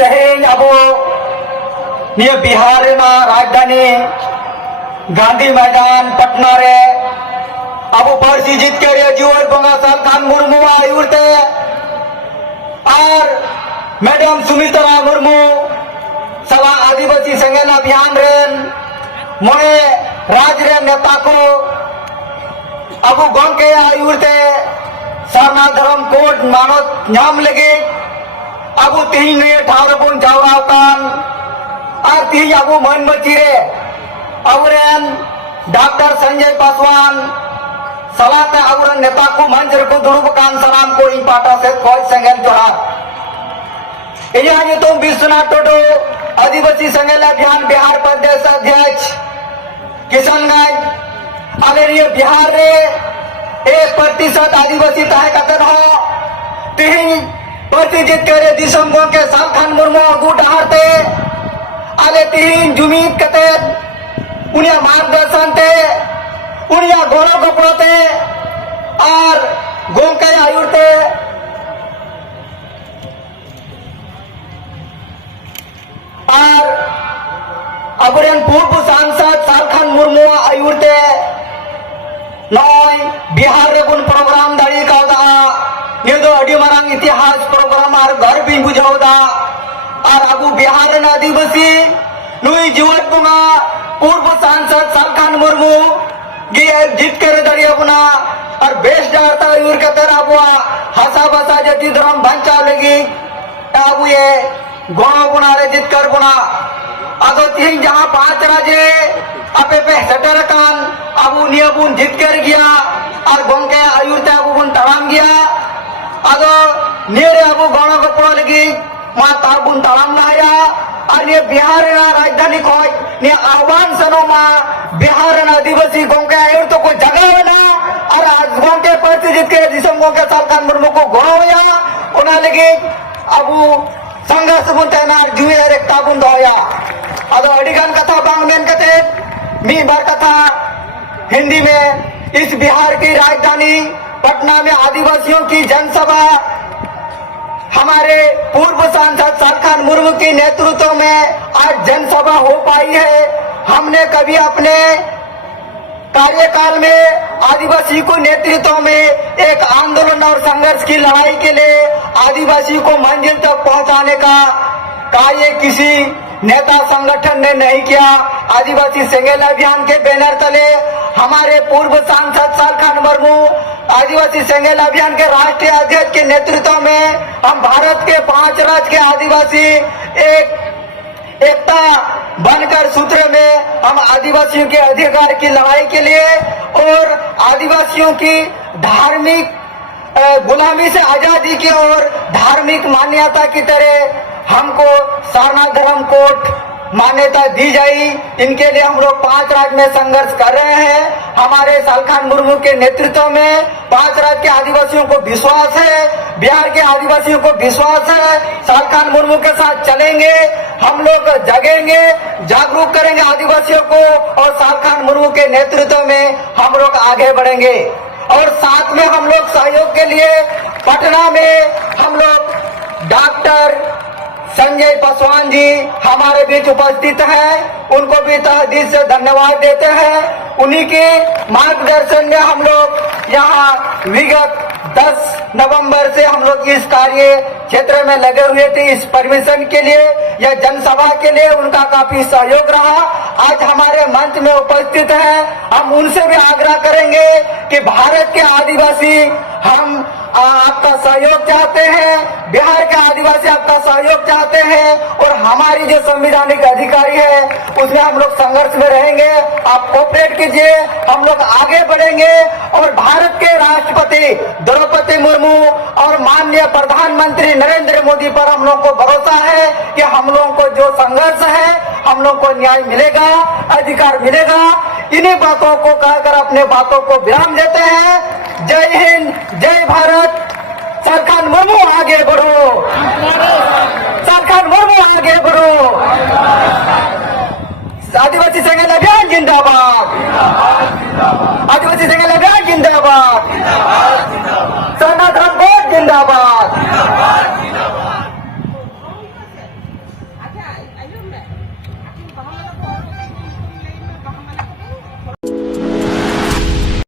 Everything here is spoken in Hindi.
तेहें अब निया बिहार ना राजधानी गांधी मैदान पटना रे अब पार्टी जीत के रे जीवर बंगा सालखान मुर्मू आयुर्ते और मैडम सुमित्रा मुर्मू सवा आदिवासी संगठन अभियान रेन मोए राज रे नेता को अब गोंके आयुर्ते सारना धर्म कोड मानत नाम लगे अब तीन रे ठावर बुन जावरावतान और तीन अब मन मचीरे अवरेन डॉक्टर संजय पासवान सलाते अवरन नेता को मंजर को दुरुपकान सलाम को इन पाटा से कोई संगठन जोड़ा इन्हें ये तो विश्वनाथ टोटो आदिवासी संगठन अभियान बिहार प्रदेश अध्यक्ष किशनगंज अगर ये बिहार रे 1% आदिवासी तय कतर हो तीन प्रतिजित करे दिसंबर के सालखान मुर्मू गुट हारते आले तीन जुमीद कते उन्हें मार्गदर्शन ते उन्हें गोरा कपड़ोते और गोंके आयुर्ते और अबरेन पूर्व सांसद सालखान मुर्मू आयुर्ते नॉय बिहार रे गुन प्रोग्राम दाड़ी कावदा ये दो अडी मारंग इतिहास प्रोग्राम और घर भी बुझावदा और अबू बिहार आदिवासी नुई जीवन पुंगा पूर्व सांसद सालखान मुर्मू जीत कर दड़ी अपना और बेस डालता यूर के तरह अबुआ हसा बसा जति धर्म बंचा लगी अबू ये गोवा बुना रे जीत कर बुना अदो तीन जहां 5 राजे अपे पे सटर कान अबू नियबुन जीत कर गया और गोंके आयुर्ते अबू बुन तड़ाम गया अदो नेरे अबू गोणो को पड़ो लगी मां ताबुन तड़ाम नहाया और ये बिहार राजधानी को ने आह्वान सनो मां बिहार आदिवासी गोंके आयुर तो कोई जगह बना और आज गोंके पर्ची जीत के जिसम गोंके सालखान मुर्मू को गोणो होया उना लगी अबू संघर्ष बुनते ना जुए एक ताबुन दोया अदो अडिगन कथा बांगमेन कते मी बार कथा हिंदी में इस बिहार की राजधानी पटना में आदिवासियों की जनसभा हमारे पूर्व सांसद सालखान मुर्मू के नेतृत्व में आज जनसभा हो पाई है। हमने कभी अपने कार्यकाल में आदिवासी को नेतृत्व में एक आंदोलन और संघर्ष की लड़ाई के लिए आदिवासी को मंजिल तक पहुंचाने का कार्य किसी नेता संगठन ने नहीं किया। आदिवासी संगठन अभियान के बैनर तले हमारे पूर्व सांसद सालखान मुर्मू आदिवासी संगठन अभियान के राष्ट्रीय अध्यक्ष के नेतृत्व में हम भारत के 5 राज्य के आदिवासी एकता बनकर सूत्र में हम आदिवासियों के अधिकार की लड़ाई के लिए और आदिवासियों की धार्मिक गुलामी से आजादी की और धार्मिक मान्यता की तरह हमको सारना धर्म कोड मान्यता दी जाए, इनके लिए हम लोग 5 राज्य में संघर्ष कर रहे हैं। हमारे सालखान मुर्मू के नेतृत्व में 5 राज्य के आदिवासियों को विश्वास है, बिहार के आदिवासियों को विश्वास है। सालखान मुर्मू के साथ चलेंगे, हम लोग जगेंगे, जागरूक करेंगे आदिवासियों को और सालखान मुर्मू के नेतृत्व में हम लोग आगे बढ़ेंगे। और साथ में हम लोग सहयोग के लिए पटना में हम लोग डॉक्टर संजय पासवान जी हमारे बीच उपस्थित हैं, उनको भी तहे दिल से धन्यवाद देते हैं। उन्हीं के मार्गदर्शन में हम लोग यहाँ विगत 10 नवंबर से हम लोग इस कार्य क्षेत्र में लगे हुए थे। इस परमिशन के लिए या जनसभा के लिए उनका काफी सहयोग रहा। आज हमारे मंच में उपस्थित हैं, हम उनसे भी आग्रह करेंगे कि भारत के आदिवासी हम आपका सहयोग चाहते हैं, बिहार के आदिवासी आपका सहयोग चाहते हैं और हमारी जो संवैधानिक अधिकारी है उसमें हम लोग संघर्ष में रहेंगे। आप कोऑपरेट कीजिए, हम लोग आगे बढ़ेंगे और भारत के राष्ट्रपति द्रौपदी मुर्मू और माननीय प्रधानमंत्री नरेंद्र मोदी पर हम लोग को भरोसा है कि हम लोगों को जो संघर्ष है हम लोग को न्याय मिलेगा, अधिकार मिलेगा। इन्हीं बातों को कहकर अपने बातों को विराम देते हैं। जय हिंद, जय भारत। सालखान मुर्मू आगे बढ़ो, सालखान मुर्मू आगे बढ़ो। आदिवासी संगठन अभियान जिंदाबाद, आदिवासी संगठन अभियान जिंदाबाद, सरना धर्म बोर्ड जिंदाबाद।